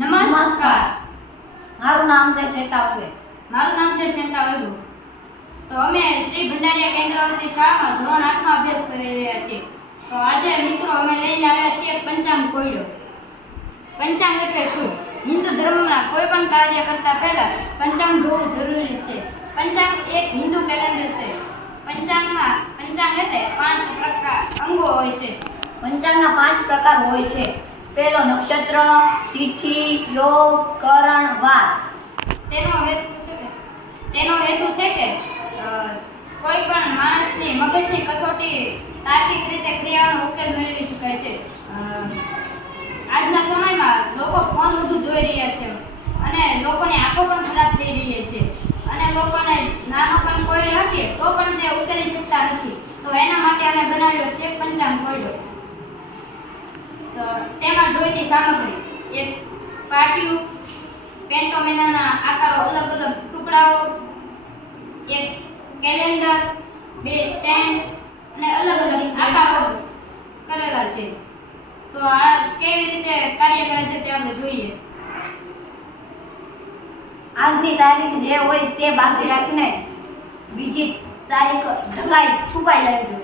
નમસ્કાર. મારું નામ છે શેતા છે. મારું નામ છે શેતા વૈભવ. તો અમે શ્રી ભંડારીયા કેન્દ્રવતી શાળામાં ધોરણ 8 માં અભ્યાસ કરી રહ્યા છીએ. તો આજે મિત્રો અમે લઈને આવ્યા છીએ પંચાંગ કોયડો. પંચાંગ એટલે શું? હિન્દુ ધર્મના કોઈ પણ કાર્ય કરતા પહેલા પંચાંગ જોવું જરૂરી છે. પંચાંગ એક હિન્દુ કેલેન્ડર છે. પંચાંગ એટલે 5 પ્રકાર અંગો હોય છે. પંચાંગના 5 પ્રકાર હોય છે. પહેલો નક્ષત્ર, તિથિ, યોગ, કરણ, વાર. તેનો હેતુ છે કે કોઈ પણ માણસની મગજની કસોટી તાર્કિક રીતે ક્રિયાનો ઉકેલ મેળવી શકાય છે. આજના સમયમાં લોકો ફોન વધુ જોઈ રહ્યા છે અને લોકોની આંખો પણ ખરાબ થઈ રહી છે અને લોકોને નાનો પણ કોઈ રાખીએ તો પણ તે ઉકેલી શકતા નથી. તો એના માટે અમે બનાવ્યો છે પંચાંગ કોયડો. તો તેમાં જોઈતી સામગ્રી: એક પાટિયું, પેન્ટોમેનાના આકારો અલગ અલગ ટુકડાઓ, એક કેલેન્ડર, 2 સ્ટેન્ડ અને અલગ અલગ આકારો કરેલા છે. તો આ કેવી રીતે કાર્ય કરે છે તે આપણે જોઈએ. આજની તારીખ જે હોય તે બાકી રાખીને બીજી તારીખ છુપાઈ લેવી જોઈએ.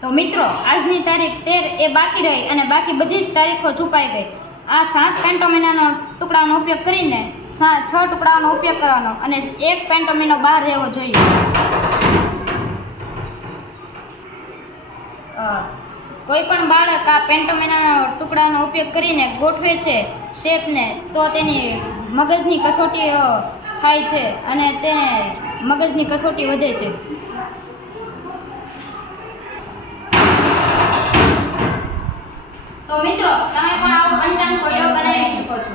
તો મિત્રો, આજની તારીખ 13 એ બાકી રહી અને બાકી બધી જ તારીખો છુપાઈ ગઈ. આ 7 પેન્ટોમિનાનો ટુકડાનો ઉપયોગ કરીને 6 ટુકડાઓનો ઉપયોગ કરવાનો અને 1 પેન્ટોમિનો બહાર રહેવો જોઈએ. કોઈ પણ બાળક આ પેન્ટોમિનાનો ટુકડાનો ઉપયોગ કરીને ગોઠવે છે શેપને, તો તેની મગજની કસોટી થાય છે અને તેને મગજની કસોટી વધે છે. તો મિત્રો, તમે પણ આવો પંચાંગ કોયડો બનાવી શકો છો.